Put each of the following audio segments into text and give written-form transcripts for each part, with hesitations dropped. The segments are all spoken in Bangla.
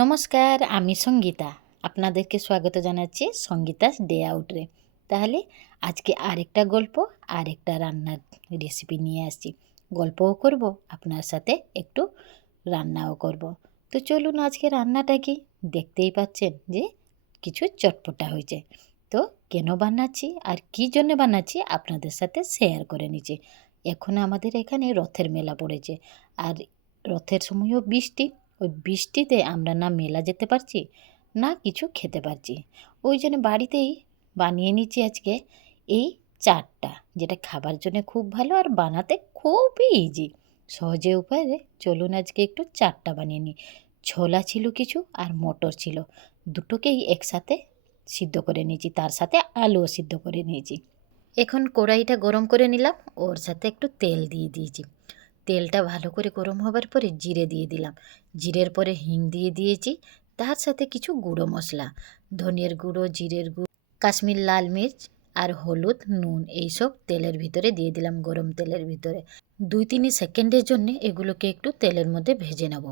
নমস্কার, আমি সঙ্গীতা। আপনাদেরকে স্বাগত জানাচ্ছি সঙ্গীতাস ডে আউটরে। তাহলে আজকে আরেকটা গল্প, আরেকটা রান্নার রেসিপি নিয়ে আসছি। গল্পও করব, আপনার সাথে একটু রান্নাও করব। তো চলুন আজকে রান্নাটা কি, দেখতেই পাচ্ছেন যে কিছু চটপটা হয়েছে। তো কেন বানাচ্ছি আর কী জন্য বানাচ্ছি আপনাদের সাথে শেয়ার করে নিচ্ছি। এখন আমাদের এখানে রথের মেলা পড়েছে, আর রথের সময়ও বৃষ্টি। ওই বৃষ্টিতে আমরা না মেলা যেতে পারছি, না কিছু খেতে পারছি। ওই জন্য বাড়িতেই বানিয়ে নিচ্ছি আজকে এই চাটটা, যেটা খাবার জন্য খুব ভালো আর বানাতে খুবই ইজি, সহজে উপায়ে। চলুন আজকে একটু চাটটা বানিয়ে নিই। ছোলা ছিল কিছু আর মটর ছিল, দুটোকেই একসাথে সিদ্ধ করে নিয়েছি, তার সাথে আলুও সিদ্ধ করে নিয়েছি। এখন কড়াইটা গরম করে নিলাম, ওর সাথে একটু তেল দিয়ে দিয়েছি। তেলটা ভালো করে গরম হবার পরে জিরে দিয়ে দিলাম, জিরের পরে হিং দিয়ে দিয়েছি। তার সাথে কিছু গুঁড়ো মশলা, ধনিয়ার গুঁড়ো, জিরের গুঁড়ো, কাশ্মীর লাল মির্চ আর হলুদ, নুন, এইসব তেলের ভিতরে দিয়ে দিলাম, গরম তেলের ভিতরে। 2-3 সেকেন্ডের জন্য এগুলোকে একটু তেলের মধ্যে ভেজে নেব।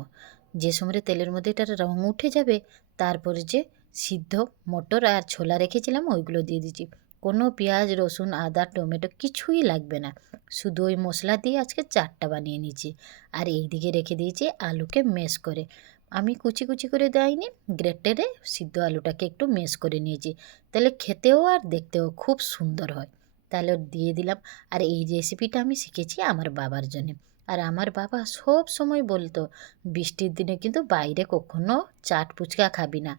যে সময় তেলের মধ্যে এটার রং উঠে যাবে, তারপরে যে সিদ্ধ মটর আর ছোলা রেখেছিলাম ওইগুলো দিয়ে দিচ্ছি। কোনো পেঁয়াজ, রসুন, আদা, টমেটো কিছুই লাগবে না, শুধু ওই মশলা দিয়ে আজকে চাটটা বানিয়ে নিয়েছি। আর এই দিকে রেখে দিয়েছি আলুকে ম্যাশ করে। আমি কুচি কুচি করে দেয়নি, গ্রেটারে সিদ্ধ আলুটাকে একটু ম্যাশ করে নিয়েছি, তাহলে খেতেও আর দেখতেও খুব সুন্দর হয়। তাহলে দিয়ে দিলাম। আর এই রেসিপিটা আমি শিখেছি আমার বাবার জন্য। আর আমার বাবা সব সময় বলতো, বৃষ্টির দিনে কিন্তু বাইরে কখনো চাট ফুচকা খাবি না,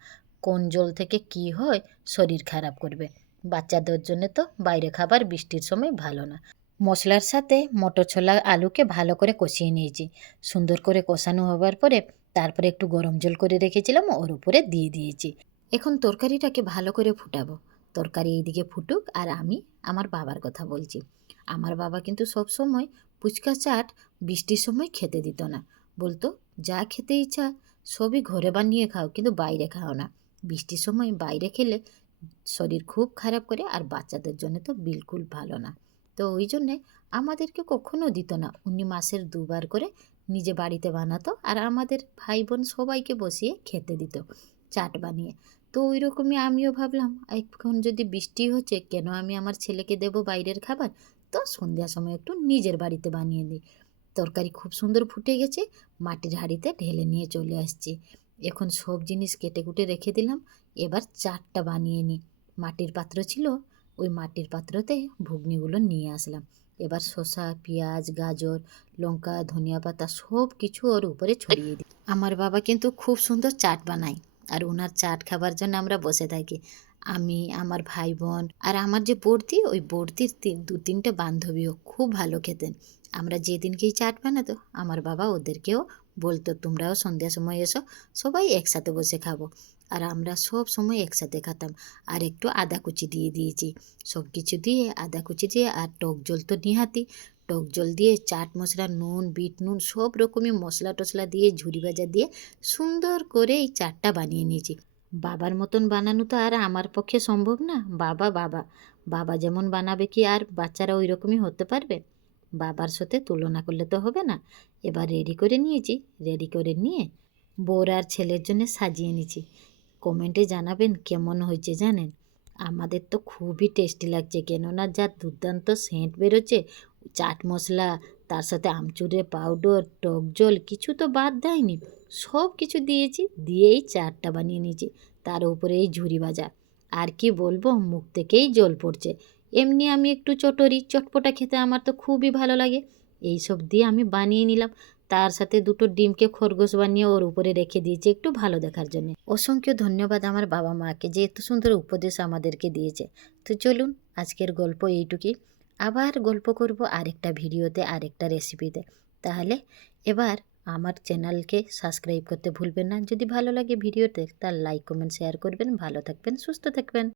কোন জল থেকে কি হয়, শরীর খারাপ করবে। বাচ্চাদের জন্য তো বাইরে খাবার বৃষ্টির সময় ভালো না। মশলার সাথে মটর ছোলা আলুকে ভালো করে কষিয়ে নিয়েছি। সুন্দর করে কষানো হবার পরে তারপরে একটু গরম জল করে রেখেছিলাম, ওর উপরে দিয়ে দিয়েছি। এখন তরকারিটাকে ভালো করে ফুটাবো। তরকারি এইদিকে ফুটুক, আর আমি আমার বাবার কথা বলছি। আমার বাবা কিন্তু সব সময় ফুচকা চাট বৃষ্টির সময় খেতে দিত না, বলতো যা খেতে ইচ্ছা সবই ঘরে বানিয়ে খাও, কিন্তু বাইরে খাও না। বৃষ্টির সময় বাইরে খেলে শরীর খুব খারাপ করে, আর বাচ্চাদের জন্য তো বিলকুল ভালো না। তো ওই জন্যে আমাদেরকে কখনো দিত না। উনি মাসের 2বার করে নিজে বাড়িতে বানাতো, আর আমাদের ভাই বোন সবাইকে বসিয়ে খেতে দিত চাট বানিয়ে। তো ওই রকমই আমিও ভাবলাম, এখন যদি বৃষ্টি হচ্ছে, কেন আমি আমার ছেলেকে দেবো বাইরের খাবার, তো সন্ধ্যার সময় একটু নিজের বাড়িতে বানিয়ে দিই। তরকারি খুব সুন্দর ফুটে গেছে, মাটির হাঁড়িতে ঢেলে নিয়ে চলে আসছি। এখন সব জিনিস কেটে কুটে রেখে দিলাম, এবার চাটটা বানিয়ে নিই। মাটির পাত্র ছিল, ওই মাটির পাত্রতে ঘুগনিগুলো নিয়ে আসলাম। এবার শসা, পেঁয়াজ, গাজর, লঙ্কা, ধনিয়া পাতা সব কিছু ওর উপরে ছড়িয়ে দিই। আমার বাবা কিন্তু খুব সুন্দর চাট বানায়, আর ওনার চাট খাবার জন্য আমরা বসে থাকি। আমি, আমার ভাই বোন, আর আমার যে বড়দি, ওই বড়দির 2-3টে বান্ধবীও খুব ভালো খেতেন। আমরা যেদিনকেই চাট বানাতো, আমার বাবা ওদেরকেও বলতো, তোমরাও সন্ধ্যার সময় এসো, সবাই একসাথে বসে খাবো। আর আমরা সব সময় একসাথে খেতাম। আর একটু আদা কুচি দিয়ে দিয়েছি, সব কিছু দিয়ে আদা কুচি দিয়ে, আর টক জল তো নিহাতি। টক জল দিয়ে চাট মশলা, নুন, বিট নুন, সব রকমই মশলা টশলা দিয়ে, ঝুরি ভাজা দিয়ে সুন্দর করে এই চাটটা বানিয়ে নিয়েছি। বাবার মতন বানানো তো আর আমার পক্ষে সম্ভব না। বাবা বাবা বাবা যেমন বানাবে, কি আর বাচ্চারা ওই রকমই হতে পারবে? বাবার সাথে তুলনা করলে তো হবে না। এবার রেডি করে নিয়েছি, রেডি করে নিয়ে বউর আর ছেলের জন্য সাজিয়ে নিয়েছি। কমেন্টে জানাবেন কেমন হয়েছে। জানেন, আমাদের তো খুবই টেস্টি লাগছে, কেননা যা দুর্দান্ত সেন্ট বেরোচ্ছে। চাট মশলা, তার সাথে আমচুরের পাউডার, টক জল, কিছু তো বাদ দেয়নি, সব কিছু দিয়েছি, দিয়েই চাটটা বানিয়ে নিয়েছি। তার উপরে এই ঝুরি ভাজা, আর কি বলবো, মুখ থেকেই জল পড়ছে। এমনি আমি একটু চটরি চটপটা খেতে আমার তো খুবই ভালো লাগে, এই সব দিয়ে আমি বানিয়ে নিলাম। তার সাথে 2টো ডিমকে খরগোশ বানিয়ে ওর উপরে রেখে দিয়েছি একটু ভালো দেখার জন্য। অসংখ্য ধন্যবাদ আমার বাবা মাকে, যে এত সুন্দর উপদেশ আমাদেরকে দিয়েছে। তো চলুন আজকের গল্প এইটুকুই। আবার গল্প করব আরেকটা ভিডিওতে, আরেকটা রেসিপিতে। তাহলে এবার আমার চ্যানেলকে সাবস্ক্রাইব করতে ভুলবেন না। যদি ভালো লাগে ভিডিওতে, তার লাইক, কমেন্ট, শেয়ার করবেন। ভালো থাকবেন, সুস্থ থাকবেন।